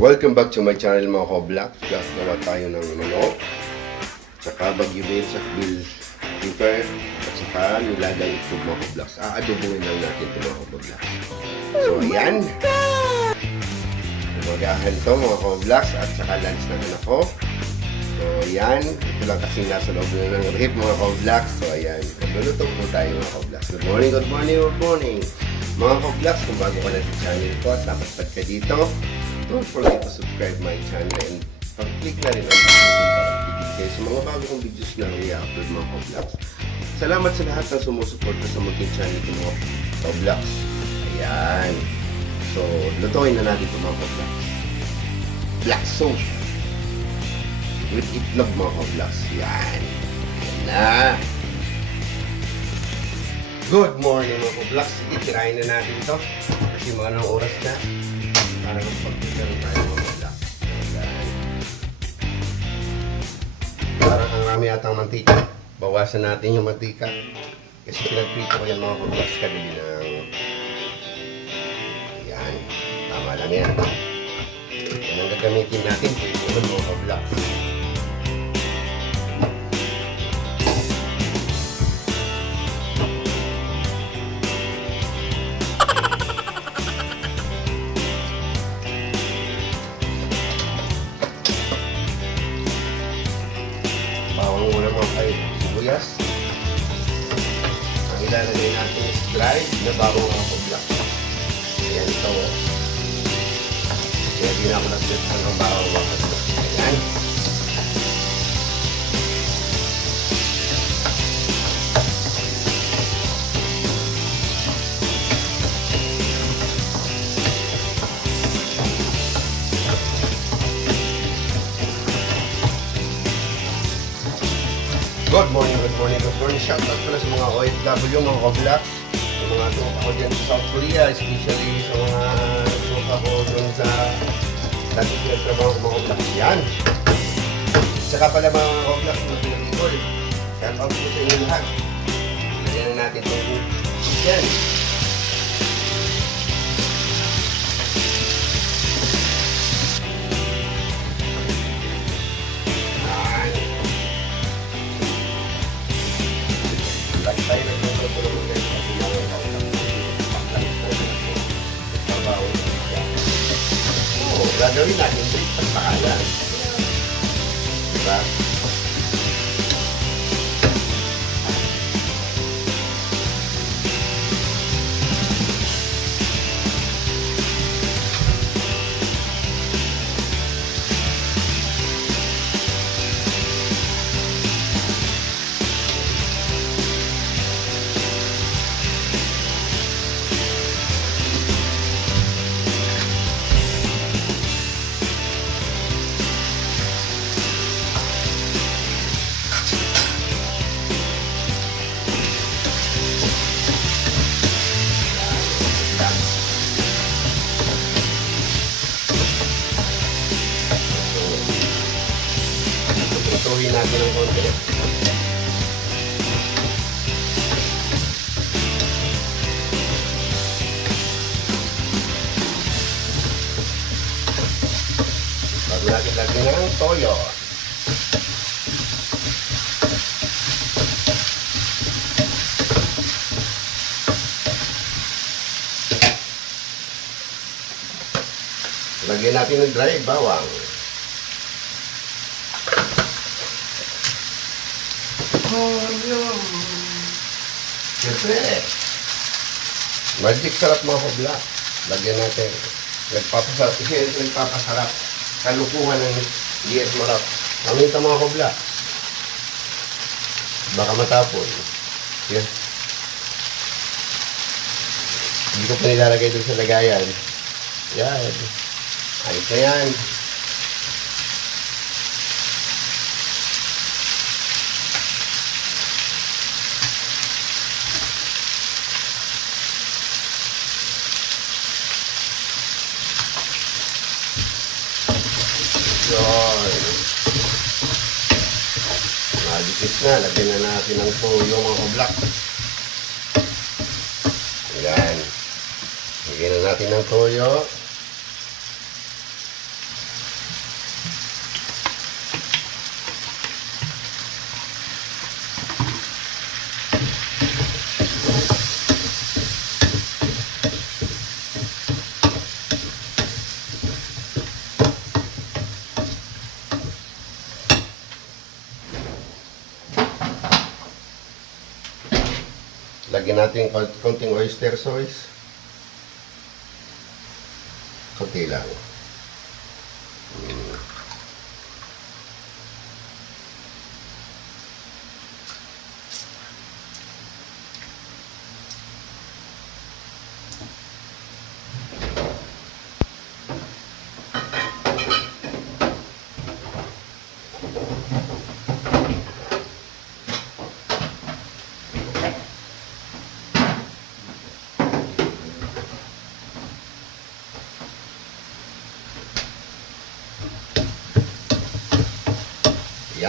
Welcome back to my channel mga ko-black. Black gawa tayo ng manok. Tsaka bagyo beans at bill pepper. At saka nilagang itlog mga ko-blacks. Aadobuhin lang natin ito mga ko-blacks. So ayan. Umagahan to mga ko-blacks. At saka lunch na anak ko. So ayan. Ito lang kasing nasa loob na ng rip mga ko-blacks. So ayan. Magluluto po tayo mga ko-blacks. Good morning, good morning, good morning. Mga ko-blacks, kung bago ka na sa channel ko at napaspat ka dito, don't forget to subscribe my channel and pag-click na rin ang kayo sa mga bago kong videos na i-upload mga ko-vlogs. Salamat sa lahat ng sumusuporta sa munting channel ko mga ko-vlogs. Ayan. So, lutuin na natin ito mga ko-vlogs. Black soup. With itlog mga ko-vlogs. Yan. Yan na. Good morning mga ko-vlogs. Sige, tirahin na natin ito. Kasi mga anong oras na para magpagpipero tayo mga vlog. Ayan. Parang ang rami atang mantika. Bawasan natin yung mantika. Kasi pinagprito ko yan mga vlogs kabili ng... Ayan. Tama lang yan. Yan ang gagamitin natin. Pwede naman mga vlogs. Ilalagay natin dried na bawang mga kubla. Ayan ito. oh. Kaya di na ako nag-set hanggang bawang mga kubla. Ayan. Good morning, good morning, good morning. Shout out pala sa mga OFW, mga ko-vlogs. Sa mga tropa ko dyan sa South Korea, especially sa mga tropa ko dun sa dati pinagtrabaho ko mga ko-vlogs. Yan. Saka pala mga ko-vlogs, mga pinag-ikol. Shout out po sa inyo lahat. Na natin itong. Yan. Lagyan ng toyo. Lagyan natin ng dry bawang. Oh, yum. Siyempre. Magic sarap mga kabla. Lagyan natin. Nagpapasarap. Kasi nagpapasarap. Kalukuhan ng diet marap. Aminta mga kabla. Baka matapon. Yan. Hindi ko pa nilalagay doon sa lagayan. Yan. Ayos na yan. Yun. Nadikit na. Lagyan na natin ng toyo mga kablak. Ayan. Lagyan na natin ng toyo. Lagyan natin kon- konting oyster sauce. Konti lang.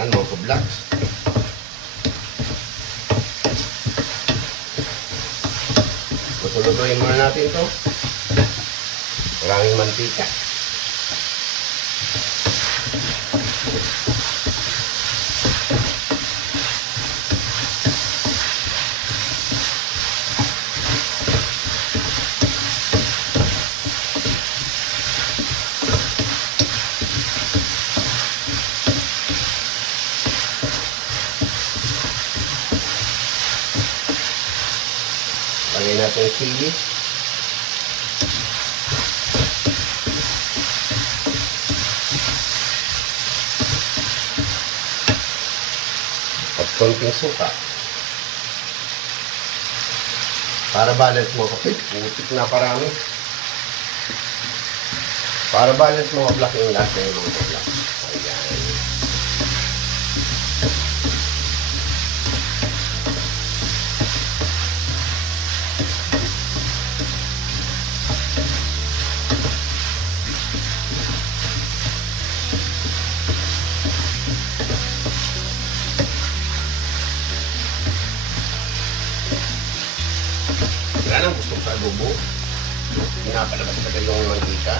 Yan, mga kublaks. Tutulutuin muna natin ito. Maraming mantika. Lagay natin chili. At konting suka. Para balance mo kapit. Putik na parami. Para balance mo ka-black yung lasa yung mga black. Gusto sa adobo. Pinapalabas talaga yung mantika.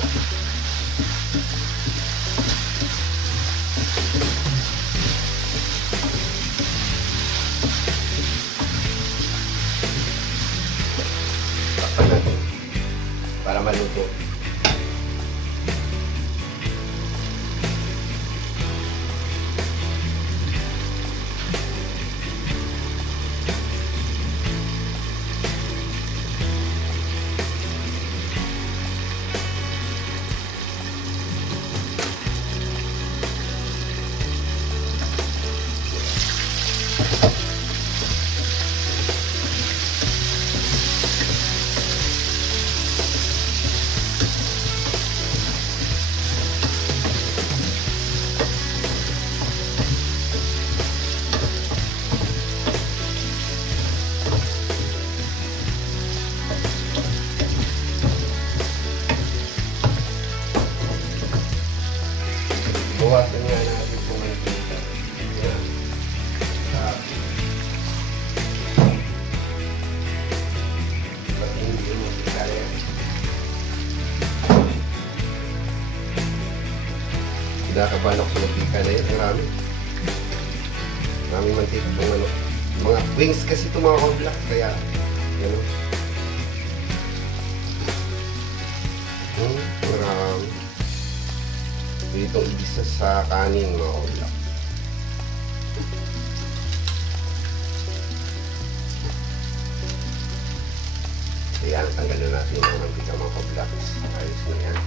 Para maluto. Kinakabahan ako sa mantika na yun. Ang rami. Maraming mantika itong ano. Mga wings kasi itong mga black kaya gano'n. Hmm, marami. Dito igisa sa kanin mga ulap. Ayan, tanggalin natin yung mantika mga kablaks. Ayos na yan.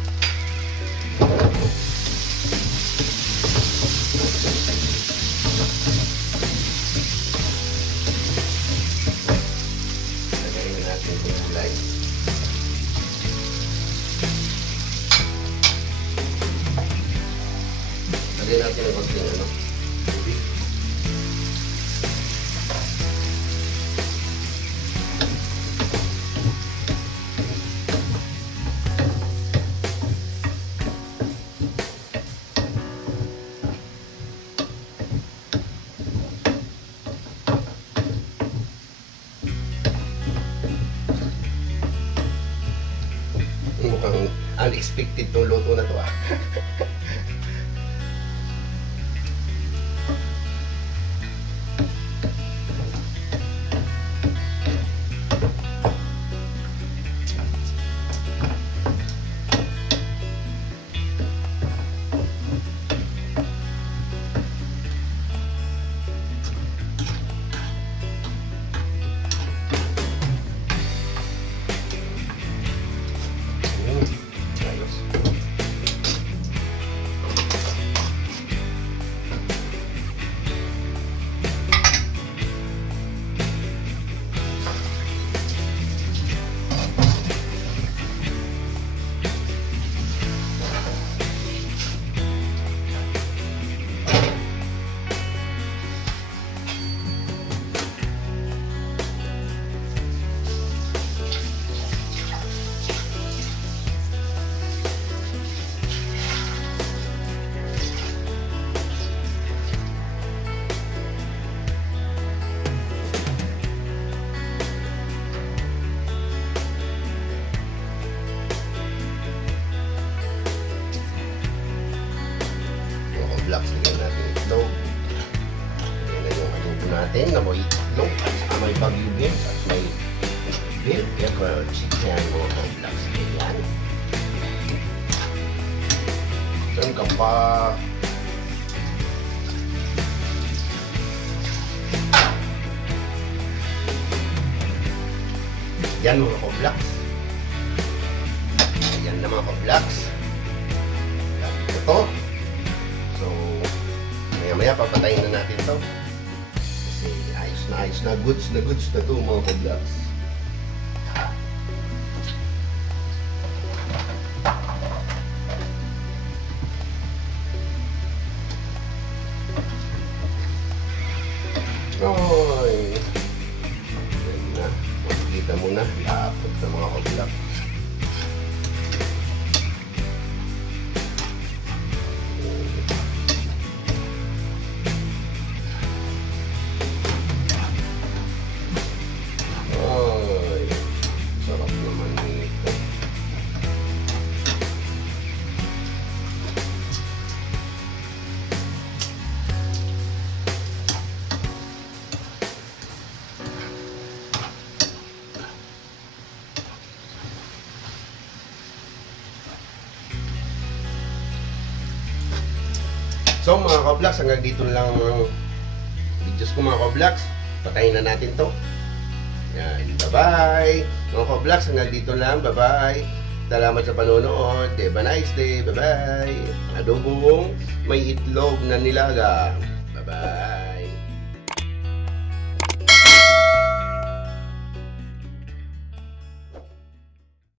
Lagyan natin ng konting ano, tubig. Mukhang unexpected tong luto na to ah. natin na may itlog at may bagyo beans at may bell pepper chicken mga ka-blocks. Ayan. Saan ka pa? Yan mga ka-blocks. Ayan na mga ka-blocks. Lagi ko to. So, maya-maya papatayin na natin to. Na ayos na, goods na goods na to mga ka-blocks. So mga ka-vlogs, hanggang dito lang ang videos ko mga ka-vlogs. Patayin na natin to. Yan, bye-bye. Mga ka-vlogs, hanggang dito lang. Bye-bye. Salamat sa panonood. Have a nice day. Bye-bye. Adobong may itlog na nilaga. Bye-bye.